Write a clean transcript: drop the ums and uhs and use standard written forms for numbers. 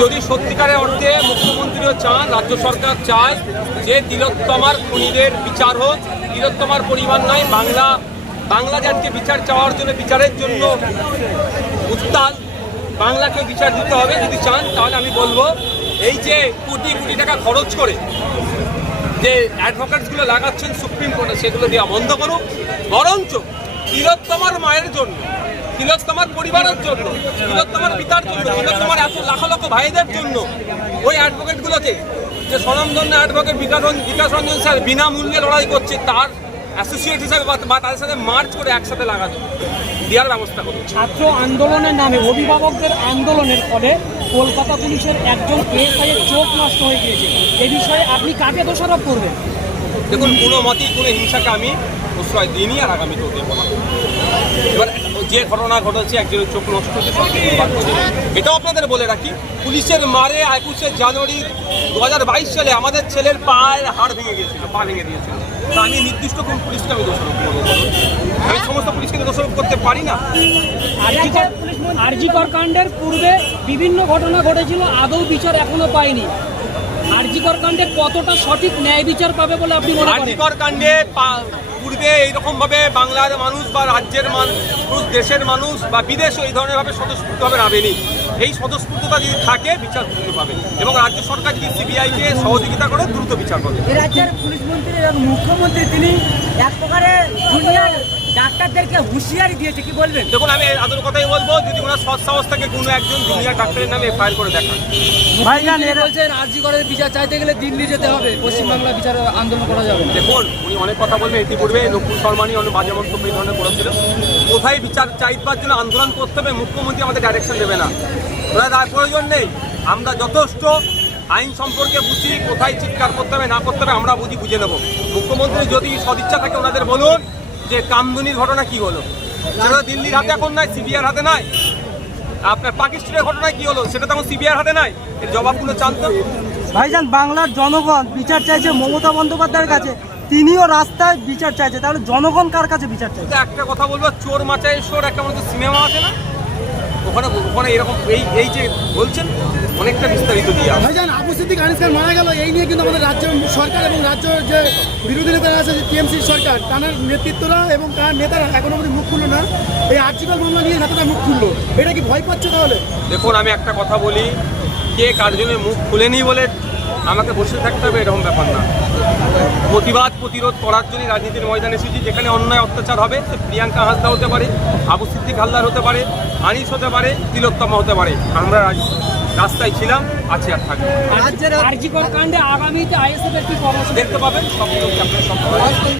যদি সত্যিকারের অর্থে মুখ্যমন্ত্রীও চান, রাজ্য সরকার চায় যে তিলোত্তমার খুনিদের বিচার হোক, তিলোত্তমার পরিবার নয়, বাংলা জাতিকে বিচার চাওয়ার জন্য, বিচারের জন্য উত্তাল, বাংলাকে বিচার দিতে হবে যদি চান, তাহলে আমি বলবো এই যে কোটি কোটি টাকা খরচ করে যে অ্যাডভোকেটসগুলো লাগাচ্ছেন সুপ্রিম কোর্টে, সেগুলো দেওয়া বন্ধ করুক। বরঞ্চ তিলোত্তমার মায়ের জন্য, তিলোত্তমার পরিবারের জন্য, তিলোত্তমার পিতার জন্য, তিলোত্তমার এত লাখ লক্ষ ভাইদের জন্য ওই অ্যাডভোকেটগুলোকে, যে স্বনামধন্য অ্যাডভোকেট বিকাশ রঞ্জন স্যার বিনামূল্যে লড়াই করছে, তার অ্যাসোসিয়েট হিসাবে বা তাদের সাথে মার্চ করে একসাথে লাগানো দেওয়ার ব্যবস্থা করুন। ছাত্র আন্দোলনের নামে অভিভাবকদের আন্দোলনের ফলে কলকাতা পুলিশের একজন এসআই এর চোখ নষ্ট হয়ে গিয়েছে, এ বিষয়ে আপনি কাকে দোষারোপ করবেন? দেখুন, কোনো মতেই কোনো হিংসাকে আমি প্রশ্রয় দিইনি আর আগামীতেও দেবো না। এবার যে ঘটনা ঘটেছে, একজনের চোখ নষ্ট হচ্ছে, এটাও আপনাদের বলে রাখি, পুলিশের মারে 21শে জানুয়ারি 2022 সালে আমাদের ছেলের পায়ের হাড় ভেঙে গিয়েছিল, পা ভেঙে দিয়েছিল। তা আমি নির্দিষ্ট কোন পুলিশকে আমি দোষারোপ করবো? আমি সমস্ত পুলিশকে দোষারোপ করতে পারি না। আরজিকর কাণ্ডের পূর্বে বিভিন্ন ঘটনা ঘটেছিল, আদৌ বিচার এখনো পায়নি। আরজিকর কাণ্ডে কতটা সঠিক ন্যায় বিচার পাবে বলে আপনি মনে করেন? আরজিকর কাণ্ডে পূর্বে এইরকমভাবে বাংলার মানুষ বা রাজ্যের মানুষ, দেশের মানুষ বা বিদেশও এই ধরনের ভাবে স্বতঃস্ফূর্তভাবে নামেনি। এই স্বতঃস্ফূর্ততা যদি থাকে, বিচার দ্রুত পাবে এবং রাজ্য সরকার যদি সিবিআইকে সহযোগিতা করে দ্রুত বিচার পাবে। রাজ্যের পুলিশ মন্ত্রী এবং মুখ্যমন্ত্রী তিনি এক প্রকারে জুনিয়র ডাক্তারদেরকে হুঁশিয়ারি দিয়েছে, কি বলবেন? দেখুন, আমি আদর কথাই বলবো, যদি ওনার সৎ সাহস থেকে কোনো একজন জুনিয়র ডাক্তারের নামে এফআইআর করে দেখান। ভাইজান বলছেন আরজিকরের বিচার চাইতে গেলে দিল্লি যেতে হবে, পশ্চিমবাংলা বিচার আন্দোলন করা যাবে। দেখুন, উনি অনেক কথা বলবেন, ইতিপূর্বে নকুল শর্মানি অনেক বাজে মন্তব্য এই ধরনের করেছিল। কোথায় বিচার চাইবার জন্য আন্দোলন করতে হবে, মুখ্যমন্ত্রী আমাদের ডাইরেকশন দেবে না, ওনার তার প্রয়োজন নেই। আমরা যথেষ্ট আইন সম্পর্কে বুঝি, কোথায় চিৎকার করতে হবে না করতে হবে আমরা বুঝে নেব। মুখ্যমন্ত্রী যদি সদিচ্ছা থাকে ওনাদের বলুন যে কামদুনির ঘটনা কি হলো, সেটা দিল্লির হাতে এখন নাই, সিবিআইয়ের হাতে নাই। আপনার পাকিস্তানের ঘটনায় কি হলো, সেটা তখন সিবিআইয়ের হাতে নাই। এর জবাবগুলো জানতো। ভাইজান, বাংলার জনগণ বিচার চাইছে মমতা বন্দ্যোপাধ্যায়ের কাছে, তিনিও রাস্তায় বিচার চাইছে, তাহলে জনগণ কার কাছে বিচার চাইছে? একটা কথা বলবো, চোর মাচাই চোর একটা মতো সিনেমা আছে না, ওখানে এরকম এই যে বলছেন অনেকটা বিস্তারিত দিয়ে। ভাইজান, আবু সিদ্দিক আনিস খান মারা গেল, এই নিয়ে কিন্তু আমাদের রাজ্য সরকার এবং রাজ্য যে বিরোধী নেতারা আছে, টিএমসি সরকার, তাদের নেতৃত্বরা এবং তার নেতারা এখনো অবধি মুখ খুললো না। এই আর্জিকর মামলা নিয়ে নেতারা মুখ খুললো, এটা কি ভয় পাচ্ছে তাহলে? দেখুন, আমি একটা কথা বলি, কে কার জন্য মুখ খুলেনি বলে আমাকে বসে থাকতে হবে এরকম ব্যাপার না। প্রতিবাদ প্রতিরোধ করার জন্যই রাজনীতির ময়দানে এসেছি। যেখানে অন্যায় অত্যাচার হবে, সে প্রিয়াঙ্কা হাসদা হতে পারে, আবু সিদ্দিক হালদার হতে পারে, আনিস হতে পারে, তিলোত্তমা হতে পারে, আমরা রাস্তায় ছিলাম, আছি আর থাকবো। আরজিকর কাণ্ডে আগামীতে আইএসএফ কি কর্মসূচি দেখতে পাবেন, সব আপনার সব